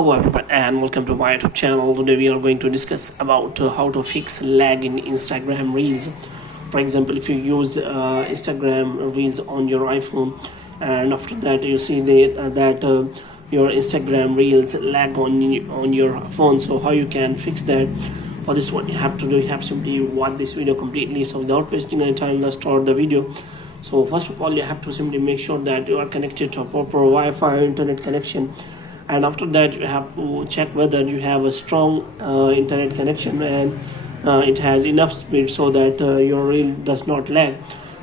Hello everyone and welcome to my YouTube channel. Today we are going to discuss about how to fix lag in Instagram Reels. For example, if you use Instagram Reels on your iPhone and after that you see that your Instagram Reels lag on your phone, so how you can fix that? For this, what you have to do, you have simply watch this video completely. So without wasting any time, let's start the video. So first of all, you have to simply make sure that you are connected to a proper Wi-Fi internet connection, and after that you have to check whether you have a strong internet connection and it has enough speed so that your reel does not lag.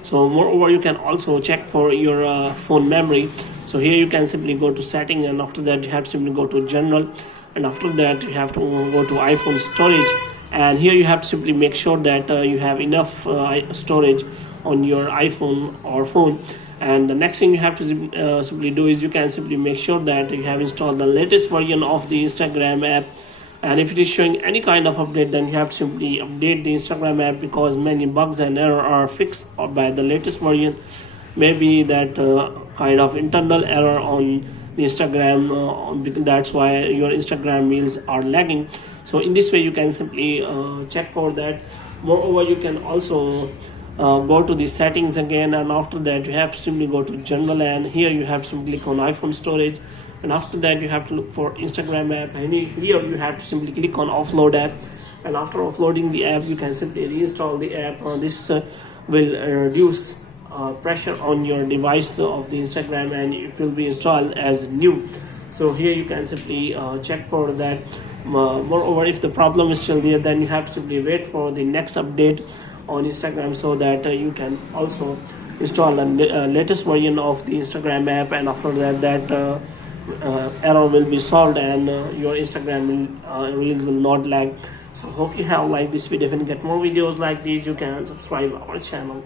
So moreover, you can also check for your phone memory. So here you can simply go to setting, and after that you have to simply go to general, and after that you have to go to iPhone storage, and here you have to simply make sure that you have enough storage on your iPhone or phone. And the next thing you have to simply do is you can simply make sure that you have installed the latest version of the Instagram app, and if it is showing any kind of update, then you have to simply update the Instagram app, because many bugs and error are fixed by the latest version. Maybe that kind of internal error on the Instagram, that's why your Instagram reels are lagging. So in this way you can simply check for that. Moreover, you can also go to the settings again, and after that you have to simply go to general, and here you have to simply click on iPhone storage, and after that you have to look for Instagram app, and here you have to simply click on offload app, and after offloading the app you can simply reinstall the app. This will reduce pressure on your device of the Instagram, and it will be installed as new. So here you can simply check for that. Moreover, if the problem is still there, then you have to simply wait for the next update on Instagram, so that you can also install the latest version of the Instagram app, and after that error will be solved, and your Instagram reels will not lag. So hope you have liked this video. If you get more videos like these, you can subscribe our channel.